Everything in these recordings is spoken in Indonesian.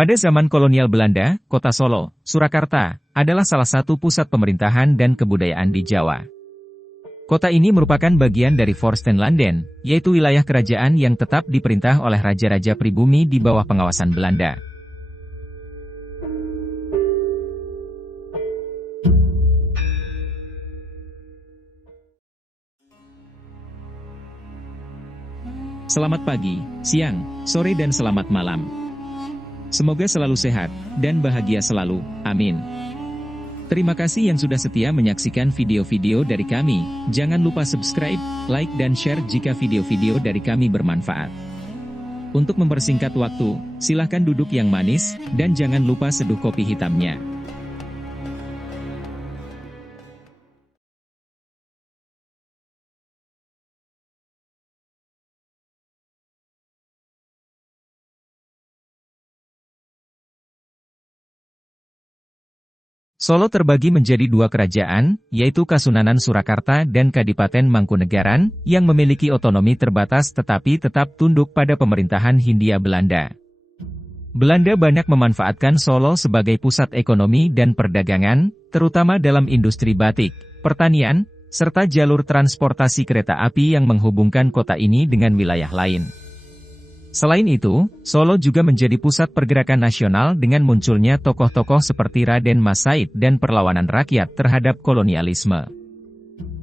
Pada zaman kolonial Belanda, kota Solo, Surakarta, adalah salah satu pusat pemerintahan dan kebudayaan di Jawa. Kota ini merupakan bagian dari Vorstenlanden, yaitu wilayah kerajaan yang tetap diperintah oleh raja-raja pribumi di bawah pengawasan Belanda. Selamat pagi, siang, sore dan selamat malam. Semoga selalu sehat, dan bahagia selalu, amin. Terima kasih yang sudah setia menyaksikan video-video dari kami. Jangan lupa subscribe, like dan share jika video-video dari kami bermanfaat. Untuk mempersingkat waktu, silahkan duduk yang manis, dan jangan lupa seduh kopi hitamnya. Solo terbagi menjadi dua kerajaan, yaitu Kasunanan Surakarta dan Kadipaten Mangkunegaran, yang memiliki otonomi terbatas tetapi tetap tunduk pada pemerintahan Hindia Belanda. Belanda banyak memanfaatkan Solo sebagai pusat ekonomi dan perdagangan, terutama dalam industri batik, pertanian, serta jalur transportasi kereta api yang menghubungkan kota ini dengan wilayah lain. Selain itu, Solo juga menjadi pusat pergerakan nasional dengan munculnya tokoh-tokoh seperti Raden Mas Said dan perlawanan rakyat terhadap kolonialisme.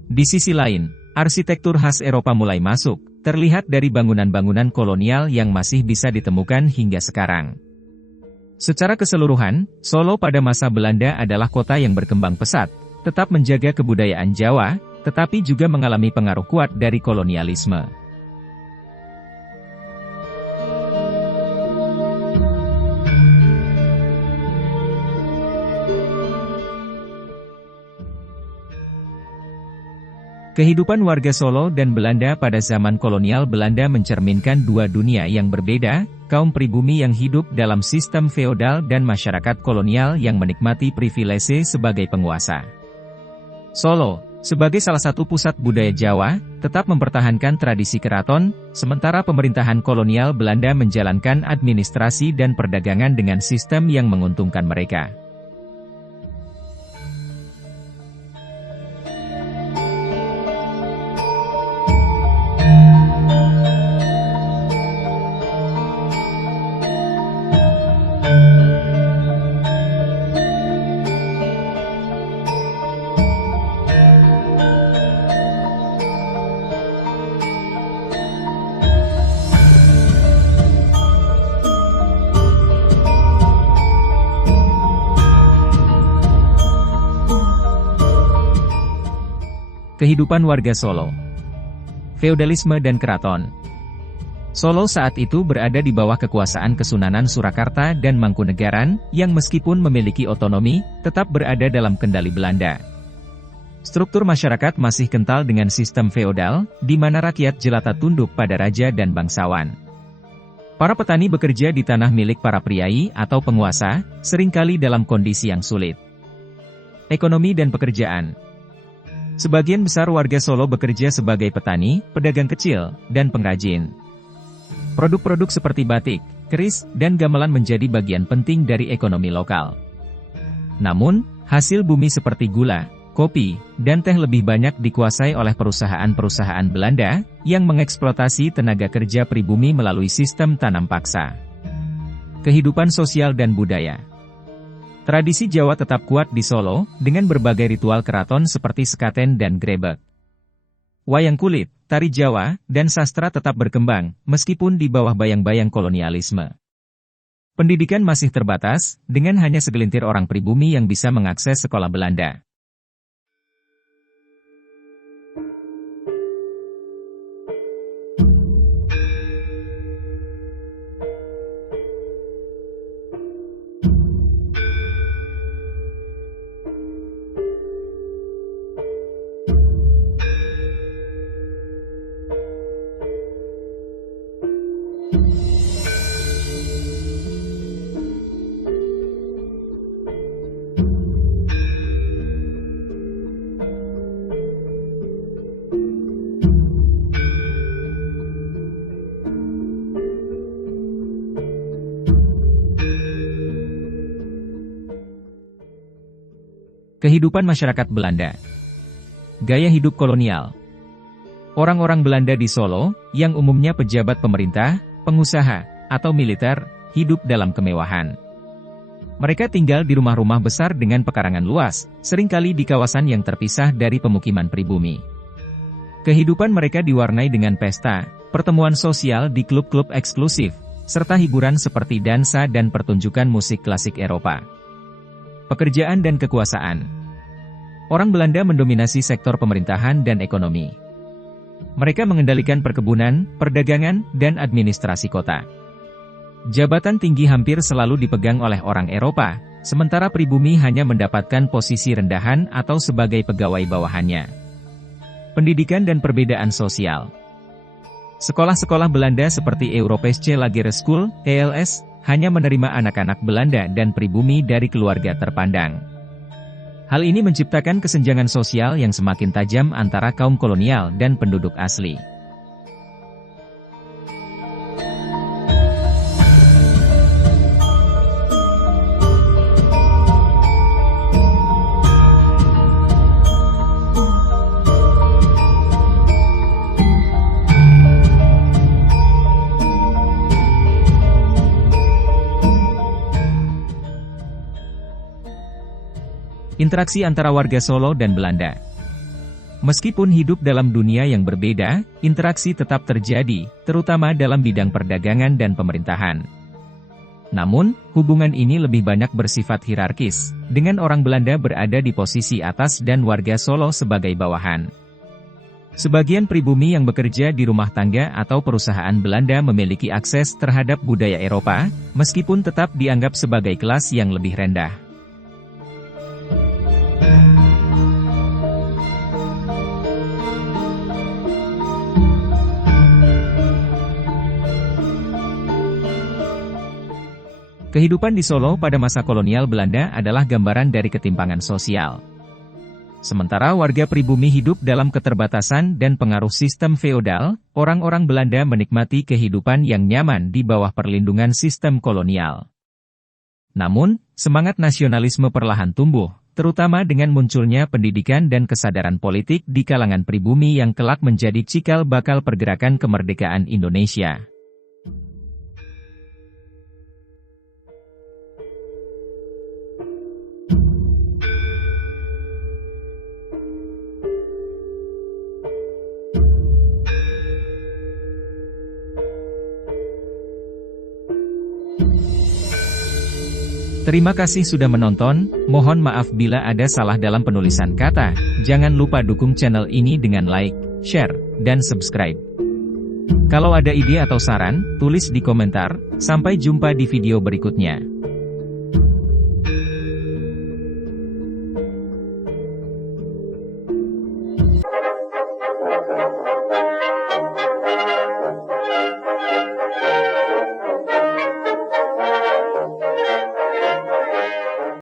Di sisi lain, arsitektur khas Eropa mulai masuk, terlihat dari bangunan-bangunan kolonial yang masih bisa ditemukan hingga sekarang. Secara keseluruhan, Solo pada masa Belanda adalah kota yang berkembang pesat, tetap menjaga kebudayaan Jawa, tetapi juga mengalami pengaruh kuat dari kolonialisme. Kehidupan warga Solo dan Belanda pada zaman kolonial Belanda mencerminkan dua dunia yang berbeda, kaum pribumi yang hidup dalam sistem feodal dan masyarakat kolonial yang menikmati privilese sebagai penguasa. Solo, sebagai salah satu pusat budaya Jawa, tetap mempertahankan tradisi keraton, sementara pemerintahan kolonial Belanda menjalankan administrasi dan perdagangan dengan sistem yang menguntungkan mereka. Kehidupan warga Solo. Feodalisme dan keraton. Solo saat itu berada di bawah kekuasaan Kesunanan Surakarta dan Mangkunegaran, yang meskipun memiliki otonomi, tetap berada dalam kendali Belanda. Struktur masyarakat masih kental dengan sistem feodal, di mana rakyat jelata tunduk pada raja dan bangsawan. Para petani bekerja di tanah milik para priai atau penguasa, seringkali dalam kondisi yang sulit. Ekonomi dan pekerjaan. Sebagian besar warga Solo bekerja sebagai petani, pedagang kecil, dan pengrajin. Produk-produk seperti batik, keris, dan gamelan menjadi bagian penting dari ekonomi lokal. Namun, hasil bumi seperti gula, kopi, dan teh lebih banyak dikuasai oleh perusahaan-perusahaan Belanda, yang mengeksploitasi tenaga kerja pribumi melalui sistem tanam paksa. Kehidupan sosial dan budaya. Tradisi Jawa tetap kuat di Solo, dengan berbagai ritual keraton seperti sekaten dan grebek. Wayang kulit, tari Jawa, dan sastra tetap berkembang, meskipun di bawah bayang-bayang kolonialisme. Pendidikan masih terbatas, dengan hanya segelintir orang pribumi yang bisa mengakses sekolah Belanda. Kehidupan masyarakat Belanda. Gaya hidup kolonial. Orang-orang Belanda di Solo, yang umumnya pejabat pemerintah, pengusaha, atau militer, hidup dalam kemewahan. Mereka tinggal di rumah-rumah besar dengan pekarangan luas, seringkali di kawasan yang terpisah dari pemukiman pribumi. Kehidupan mereka diwarnai dengan pesta, pertemuan sosial di klub-klub eksklusif, serta hiburan seperti dansa dan pertunjukan musik klasik Eropa. Pekerjaan dan kekuasaan. Orang Belanda mendominasi sektor pemerintahan dan ekonomi. Mereka mengendalikan perkebunan, perdagangan, dan administrasi kota. Jabatan tinggi hampir selalu dipegang oleh orang Eropa, sementara pribumi hanya mendapatkan posisi rendahan atau sebagai pegawai bawahannya. Pendidikan dan perbedaan sosial. Sekolah-sekolah Belanda seperti Europese Lagere School, ELS, hanya menerima anak-anak Belanda dan pribumi dari keluarga terpandang. Hal ini menciptakan kesenjangan sosial yang semakin tajam antara kaum kolonial dan penduduk asli. Interaksi antara warga Solo dan Belanda. Meskipun hidup dalam dunia yang berbeda, interaksi tetap terjadi, terutama dalam bidang perdagangan dan pemerintahan. Namun, hubungan ini lebih banyak bersifat hierarkis, dengan orang Belanda berada di posisi atas dan warga Solo sebagai bawahan. Sebagian pribumi yang bekerja di rumah tangga atau perusahaan Belanda memiliki akses terhadap budaya Eropa, meskipun tetap dianggap sebagai kelas yang lebih rendah. Kehidupan di Solo pada masa kolonial Belanda adalah gambaran dari ketimpangan sosial. Sementara warga pribumi hidup dalam keterbatasan dan pengaruh sistem feodal, orang-orang Belanda menikmati kehidupan yang nyaman di bawah perlindungan sistem kolonial. Namun, semangat nasionalisme perlahan tumbuh, terutama dengan munculnya pendidikan dan kesadaran politik di kalangan pribumi yang kelak menjadi cikal bakal pergerakan kemerdekaan Indonesia. Terima kasih sudah menonton, mohon maaf bila ada salah dalam penulisan kata. Jangan lupa dukung channel ini dengan like, share, dan subscribe. Kalau ada ide atau saran, tulis di komentar. Sampai jumpa di video berikutnya.